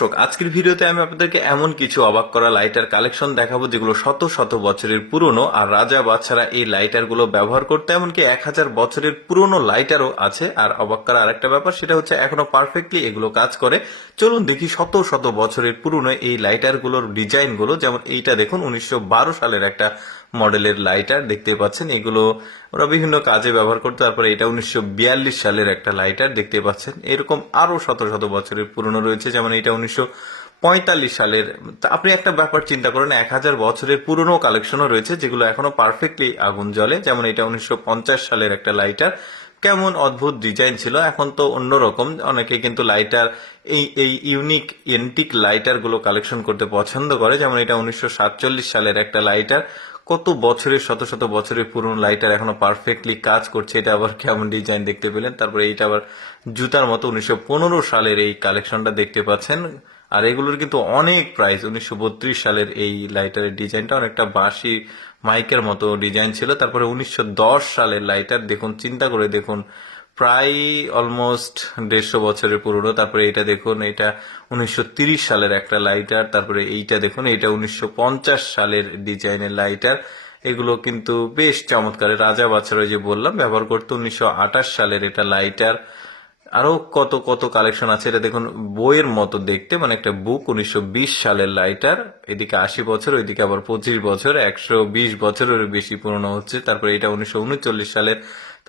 দর্শক, আজকের ভিডিওতে আমি আপনাদেরকে এমন কিছু অবাক করা লাইটার কালেকশন দেখাবো যেগুলো শত শত বছরের পুরনো আর রাজা বাচ্চারা এই লাইটারগুলো ব্যবহার করতে, এমনকি এক হাজার বছরের পুরনো লাইটারও আছে। আর অবাক করা আরেকটা ব্যাপার, সেটা হচ্ছে এখনও পারফেক্টলি এগুলো কাজ করে। চলুন দেখি শত শত বছরের পুরনো এই লাইটারগুলোর ডিজাইনগুলো। যেমন এইটা দেখুন, উনিশশো বারো সালের একটা মডেলের লাইটার দেখতে পাচ্ছেন, এগুলো ওরা বিভিন্ন কাজে ব্যবহার করতো তারপরে এটা উনিশশো বিয়াল্লিশ সালের একটা লাইটার দেখতে পাচ্ছেন। এরকম আরও শত শত বছরের পুরনো রয়েছে, যেমন এটা উনিশশো পঁয়তাল্লিশ সালের। আপনি একটা ব্যাপার চিন্তা করেন, এক হাজার বছরের পুরনো কালেকশনও রয়েছে, যেগুলো এখনও পারফেক্টলি আগুন জ্বলে, যেমন এটা উনিশশো পঞ্চাশ সালের একটা লাইটার। কেমন অদ্ভুত ডিজাইন ছিল, এখন তো অন্যরকম অনেকে কিন্তু লাইটার, এই এই ইউনিক, এন্টিক লাইটারগুলো কালেকশন করতে পছন্দ করে, যেমন এটা উনিশশো সাতচল্লিশ সালের একটা লাইটার। কত বছরের, শত শত বছরের পুরনো লাইটার এখনও পারফেক্টলি কাজ করছে, এটা আবার কেমন ডিজাইন দেখতে পেলেন? তারপরে এইটা আবার জুতার মতো উনিশশো পনেরো সালের এই কালেকশনটা দেখতে পাচ্ছেন। আর এগুলোর কিন্তু অনেক প্রাইস উনিশশো বত্রিশ সালের এই লাইটারের ডিজাইনটা অনেকটা বাঁশি মাইকের মতো ডিজাইন ছিল। তারপরে উনিশশো দশ সালের লাইটার দেখুন, চিন্তা করে দেখুন প্রায় অলমোস্ট দেড়শো বছরের পুরনো। তারপরে এটা দেখুন এটা উনিশশো সালের একটা লাইটার তারপরে এইটা দেখুন এটা উনিশশো পঞ্চাশ সালের ডিজাইনের লাইটার এগুলো কিন্তু বেশ চমৎকার। রাজা বাচ্চারা যে বললাম, ব্যবহার করতো উনিশশো সালের এটা লাইটার আরও কত কত কালেকশন আছে, এটা দেখুন, বইয়ের মতো দেখতে মানে একটা বুক উনিশশো বিশ সালের লাইটার এদিকে আশি বছর, ওইদিকে আবার পঁচিশ বছর, একশো বিশ বছরের বেশি পুরনো হচ্ছে। তারপরে এটা উনিশশো উনচল্লিশ সালের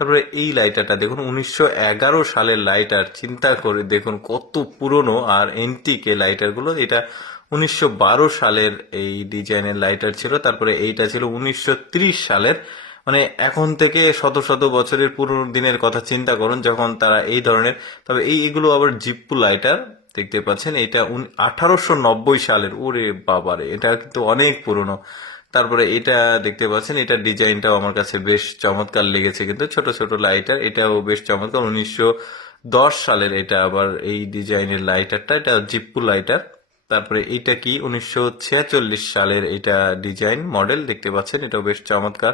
তারপরে এই লাইটারটা দেখুন, উনিশশো এগারো সালের লাইটার চিন্তা করে দেখুন কত পুরনো আর এন্টিক এই লাইটারগুলো। এটা উনিশশো বারো সালের এই ডিজাইনের লাইটার ছিল, তারপরে এইটা ছিল উনিশশো সালের। মানে এখন থেকে শত শত বছরের পুরনো দিনের কথা চিন্তা করুন যখন তারা এই ধরনের, তবে এই এগুলো আবার জিপ্পু লাইটার দেখতে পাচ্ছেন, এটা আঠারোশো নব্বই সালের, ওরে বাবারে, এটা কিন্তু অনেক পুরনো। তারপরে এটা দেখতে পাচ্ছেন, এটা ডিজাইনটাও আমার কাছে বেশ চমৎকার লেগেছে কিন্তু ছোট ছোট লাইটার। এটাও বেশ চমৎকার, উনিশশো দশ সালের এটা আবার এই ডিজাইনের লাইটারটা, এটা জিপ্পু লাইটার। তারপরে এইটা কি, উনিশশো ছেচল্লিশ সালের এটা ডিজাইন মডেল দেখতে পাচ্ছেন, এটাও বেশ চমৎকার।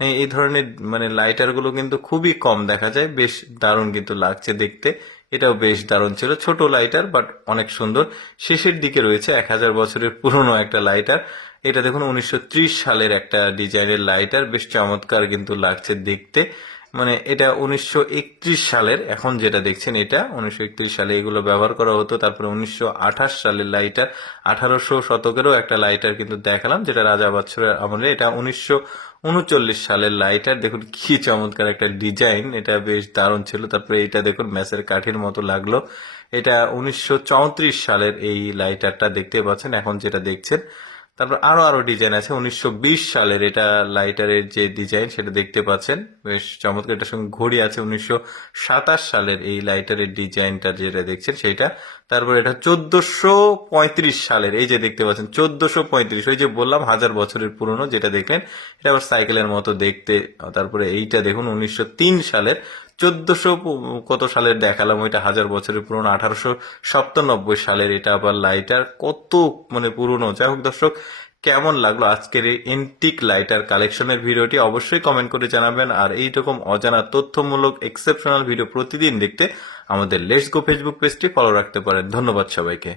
এই- এই ধরনের মানে লাইটারগুলো কিন্তু খুবই কম দেখা যায়, বেশ দারুণ কিন্তু লাগছে দেখতে। এটাও বেশ দারুণ ছিল, ছোট লাইটার বাট অনেক সুন্দর। শেষের দিকে রয়েছে এক হাজার বছরের পুরনো একটা লাইটার। এটা দেখুন, উনিশশো ত্রিশ সালের একটা ডিজাইনের লাইটার, বেশ চমৎকার কিন্তু লাগছে দেখতে। মানে এটা উনিশশো একত্রিশ সালের, এখন যেটা দেখছেন এটা, উনিশশো সালে এগুলো ব্যবহার করা হতো। তারপরে উনিশশো আঠাশ সালের লাইটার, আঠারোশো শতকেরও একটা লাইটার কিন্তু দেখালাম, যেটা রাজা বাচ্চুরের আমলে। এটা উনিশশো উনচল্লিশ সালের লাইটার, দেখুন কি চমৎকার একটা ডিজাইন, এটা বেশ দারুণ ছিল। তারপরে এটা দেখুন, ম্যাসের কাঠির মতো লাগল। এটা উনিশশো চৌত্রিশ সালের এই লাইটারটা দেখতে পাচ্ছেন, এখন যেটা দেখছেন তারপর আরও আরও ডিজাইন আছে। উনিশশো বিশ সালের এটা লাইটারের যে ডিজাইন সেটা দেখতে পাচ্ছেন। বেশ চমৎকার, এটার সঙ্গে ঘড়ি আছে। উনিশশো সাতাশ সালের এই লাইটারের ডিজাইনটা যেটা দেখছেন, সেটা। তারপর এটা চোদ্দশো সালের, এই যে দেখতে পাচ্ছেন, চোদ্দশো পঁয়ত্রিশ, ওই যে বললাম, হাজার বছরের পুরনো যেটা দেখলেন, এটা আবার সাইকেলের মতো দেখতে। তারপরে এইটা দেখুন, উনিশশো তিন সালের চোদ্দশো কত সালের দেখালাম ওইটা? হাজার বছরের পুরনো, আঠারোশো সাতানব্বই সালের এটা আবার লাইটার কত মানে পুরনো। যাই হোক দর্শক, কেমন লাগল আজকের এই এন্টিক লাইটার কালেকশনের ভিডিওটি অবশ্যই কমেন্ট করে জানাবেন। আর এইরকম অজানা তথ্যমূলক এক্সেপশনাল ভিডিও প্রতিদিন দেখতে আমাদের লেটস গো ফেসবুক পেজটি ফলো রাখতে পারেন। ধন্যবাদ সবাইকে।